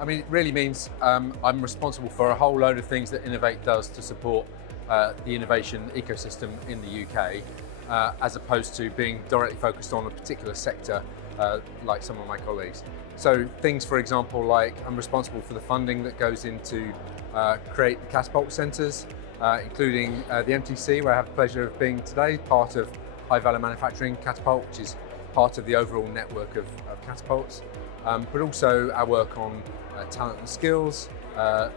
I mean, it really means I'm responsible for a whole load of things that Innovate does to support the innovation ecosystem in the UK, as opposed to being directly focused on a particular sector like some of my colleagues. So things, for example, like I'm responsible for the funding that goes into create the catapult centres, including the MTC, where I have the pleasure of being today, part of High Value Manufacturing Catapult, which is part of the overall network of catapults, but also our work on talent and skills,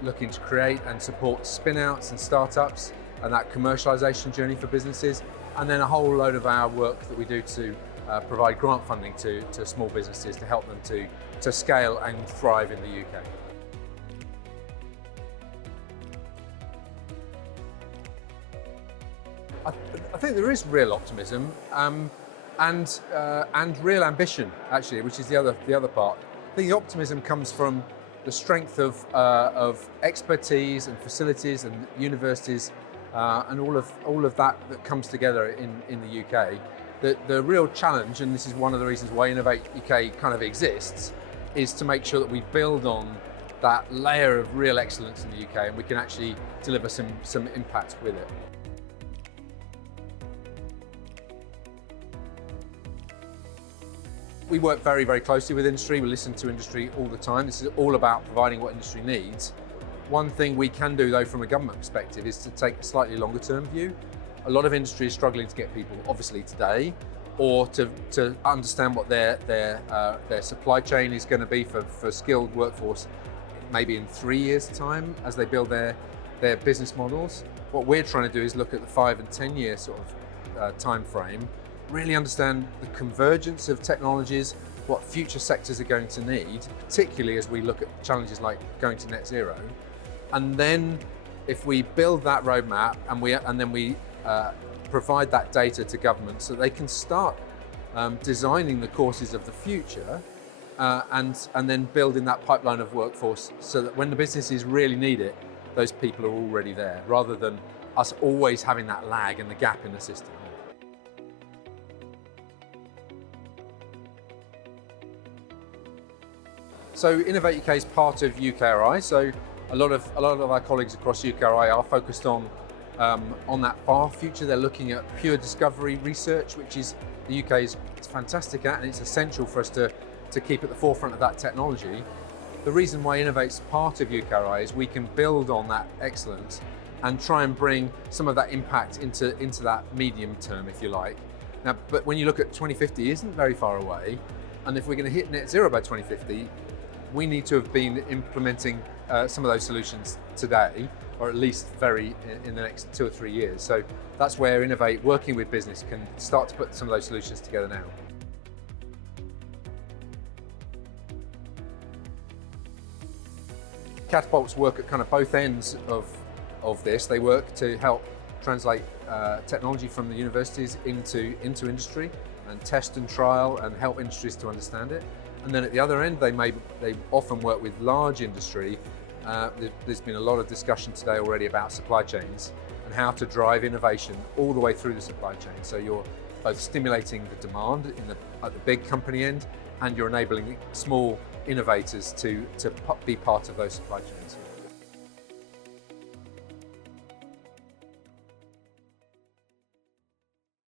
looking to create and support spin-outs and startups and that commercialisation journey for businesses, and then a whole load of our work that we do to provide grant funding to small businesses to help them to scale and thrive in the UK. I think there is real optimism and real ambition, actually, which is the other part. I think the optimism comes from the strength of expertise and facilities and universities and all of that comes together in the UK. The real challenge, and this is one of the reasons why Innovate UK kind of exists, is to make sure that we build on that layer of real excellence in the UK and we can actually deliver some impact with it. We work very, very closely with industry. We listen to industry all the time. This is all about providing what industry needs. One thing we can do, though, from a government perspective is to take a slightly longer term view. A lot of industry is struggling to get people, obviously today, or to understand what their supply chain is going to be for skilled workforce, maybe in 3 years' time as they build their business models. What we're trying to do is look at the 5 and 10 year sort of time frame, really understand the convergence of technologies, what future sectors are going to need, particularly as we look at challenges like going to net zero. And then if we build that roadmap and then we provide that data to government so they can start designing the courses of the future and then building that pipeline of workforce so that when the businesses really need it, those people are already there, rather than us always having that lag and the gap in the system. So Innovate UK is part of UKRI. So a lot of our colleagues across UKRI are focused on that far future. They're looking at pure discovery research, which is the UK is fantastic at, and it's essential for us to keep at the forefront of that technology. The reason why Innovate's part of UKRI is we can build on that excellence and try and bring some of that impact into that medium term, if you like. Now, but when you look at 2050, it isn't very far away, and if we're going to hit net zero by 2050, we need to have been implementing some of those solutions today, or at least in the next 2 or 3 years. So that's where Innovate, working with business, can start to put some of those solutions together now. Catapults work at kind of both ends of this. They work to help translate technology from the universities into industry and test and trial and help industries to understand it. And then at the other end, they often work with large industry. There's been a lot of discussion today already about supply chains and how to drive innovation all the way through the supply chain. So you're both stimulating the demand at the big company end, and you're enabling small innovators to be part of those supply chains.